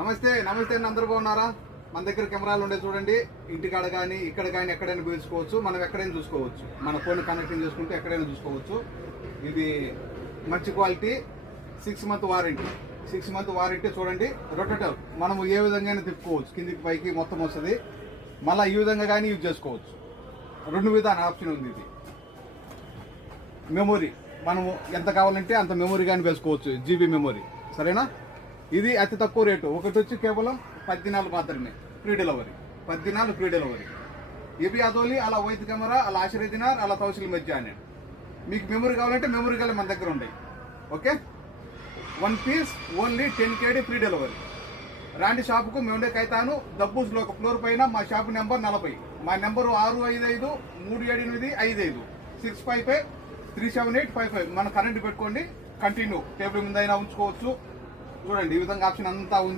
నమస్తే నమస్తే అండి, అందరూ బాగున్నారా? మన దగ్గర కెమెరాలు ఉండే చూడండి. ఇంటికాడ కానీ ఇక్కడ కానీ ఎక్కడైనా పిలుచుకోవచ్చు, మనం ఎక్కడైనా చూసుకోవచ్చు. మన ఫోన్ కనెక్టింగ్ చేసుకుంటే ఎక్కడైనా చూసుకోవచ్చు. ఇది మంచి quality, 6 month warranty. 6 month warranty చూడండి. రొటేటర్ మనము ఏ విధంగా తిప్పుకోవచ్చు, కిందికి పైకి మొత్తం వస్తుంది. మళ్ళీ ఈ విధంగా కానీ యూజ్ చేసుకోవచ్చు. 2 విధాన ఆప్షన్ ఉంది. ఇది మెమొరీ మనము ఎంత కావాలంటే అంత మెమొరీ కానీ వేసుకోవచ్చు, జీబీ మెమొరీ. సరేనా? ఇది అతి తక్కువ రేటు. ఒకటి వచ్చి కేవలం 14 మాత్రమే, ఫ్రీ డెలివరీ. 14 free delivery. ఇవి అదోలి అలా వైద్య కెమెరా అలా ఆశ్రయ దినార్ అలా తౌసిల్ మధ్య అని. మీకు మెమొరీ కావాలంటే మెమొరీ కావాలి మన దగ్గర ఉన్నాయి. Okay, 1 piece only 10 KD free delivery. రాండి షాపుకు. మేము ఉండే కైతాను దబ్బూస్లో ఒక ఫ్లోర్ పైన. మా షాపు నెంబర్ 40. మా నెంబరు 655-378-55 655-378-55. మన కరెంట్ పెట్టుకోండి. కంటిన్యూ టేబుల్ మీద అయినా ఉంచుకోవచ్చు. చూడండి, ఈ విధంగా ఆప్షన్ అంతా ఉంది.